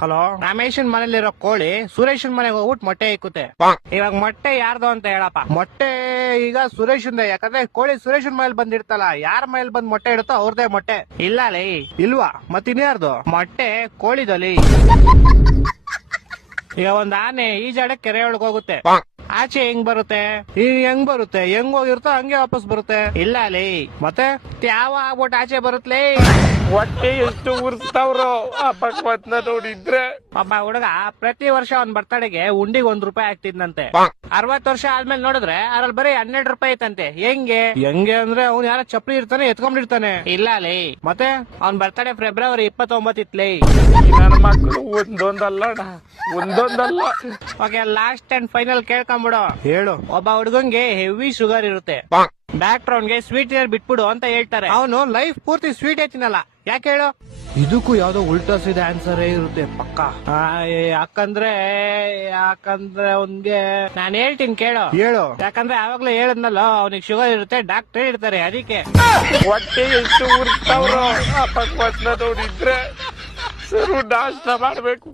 Hello, ರಮೇಶನ್ ಮನೇಲಿರೋ ಕೋಳಿ ಸುರೇಶನ್ ಮನೆಗೆ ಹೋಗ್ಬಿಟ್ಟು ಮೊಟ್ಟೆ ಇಕ್ಕುತ್ತೆ. ಇವಾಗ ಮೊಟ್ಟೆ ಯಾರ್ದು ಅಂತ ಹೇಳಪ್ಪ. ಮೊಟ್ಟೆ ಈಗ ಸುರೇಶನ್, ಯಾಕಂದ್ರೆ ಕೋಳಿ ಸುರೇಶನ್ ಮನೇಲಿ ಬಂದಿರ್ತಲ್ಲ, ಯಾರ ಮನೇಲಿ ಬಂದ್ ಮೊಟ್ಟೆ ಇಡುತ್ತೋ ಅವ್ರದೇ ಮೊಟ್ಟೆ. ಇಲ್ಲ ಲೇ, ಇಲ್ವಾ? ಮತ್ತಿನ್ಯಾರ್ದು ಮೊಟ್ಟೆ? ಕೋಳಿದಲ್ಲಿ. ಈಗ ಒಂದ್ ಆನೆ ಈಜಾಡ ಕೆರೆ ಒಳಗ್ ಹೋಗುತ್ತೆ, ಆಚೆ ಹೆಂಗ್ ಬರುತ್ತೆ? ಹೆಂಗ್ ಬರುತ್ತೆ? ಹೆಂಗ್ ಹೋಗಿರುತ್ತೋ ಹಂಗೆ ವಾಪಸ್ ಬರುತ್ತೆ. ಇಲ್ಲ ಲೇ, ಮತ್ತೆ ಯಾವ ಆಗ್ಬಿಟ್ಟು ಆಚೆ ಬರುತ್ತಲೇ? ಹೊಟ್ಟೆ ಎಷ್ಟು ಉರ್ಸ್ತಾವ್ರೋ ಆ ಭಗವತ್ನ ನೋಡಿದ್ರೆ. ಒಬ್ಬ ಹುಡುಗ ಪ್ರತಿ ವರ್ಷ ಅವ್ನ್ ಬರ್ತಡೆಗೆ ಉಂಡಿಗೆ ₹1 ಆಗ್ತಿದ್ನಂತೆ. 60 ವರ್ಷ ಆದ್ಮೇಲೆ ನೋಡಿದ್ರೆ ಅದ್ರಲ್ಲಿ ಬರೀ ₹12 ಐತಂತೆ. ಹೆಂಗೆ ಅಂದ್ರೆ ಅವ್ನು ಯಾರ ಚಪ್ಪಲಿ ಇರ್ತಾನೆ ಎತ್ಕೊಂಡಿರ್ತಾನೆ. ಇಲ್ಲ ಲೇ, ಮತ್ತೆ ಅವ್ನ್ ಬರ್ತಡೆ ಫೆಬ್ರವರಿ 29 ಇತ್ಲೇ. ನನ್ನ ಮಕ್ಕಳು ಒಂದೊಂದಲ್ಲ. ಓಕೆ, ಲಾಸ್ಟ್ ಅಂಡ್ ಫೈನಲ್ ಕೇಳ್ಕೊಂಬಿಡು. ಹೇಳು. ಒಬ್ಬ ಹುಡುಗಂಗೆ ಹೆವಿ ಶುಗರ್ ಇರುತ್ತೆ, ಡಾಕ್ಟರ್ ಅವ್ನ್ಗೆ ಸ್ವೀಟ್ ಬಿಟ್ಬಿಡು ಅಂತ ಹೇಳ್ತಾರೆ. ಅವನು ಲೈಫ್ ಪೂರ್ತಿ ಸ್ವೀಟ್ ತಿನ್ನಲ್ಲ. ಯಾಕೆ ಹೇಳು? ಇದಕ್ಕೂ ಯಾವ್ದೋ ಉಲ್ಟಾ ಸೀದಾ ಆನ್ಸರ್ ಇರುತ್ತೆ ಪಕ್ಕ. ಯಾಕಂದ್ರೆ ಅವ್ನ್ಗೆ ನಾನು ಹೇಳ್ತೀನಿ ಕೇಳು. ಹೇಳು. ಯಾಕಂದ್ರೆ ಆವಾಗ್ಲೇ ಹೇಳದ್ನಲ್ಲ, ಅವ್ನಿಗೆ ಶುಗರ್ ಇರುತ್ತೆ, ಡಾಕ್ಟರ್ ಇರ್ತಾರೆ, ಅದಕ್ಕೆ. ಹೊಟ್ಟೆ ಎಷ್ಟು ಉರ್ಸ್ತಾವ್ರೋ ಆ ಭಗವತ್ನ ನೋಡಿದ್ರೆ. ಸರು ನಾಷ್ಟ ಮಾಡ್ಬೇಕು.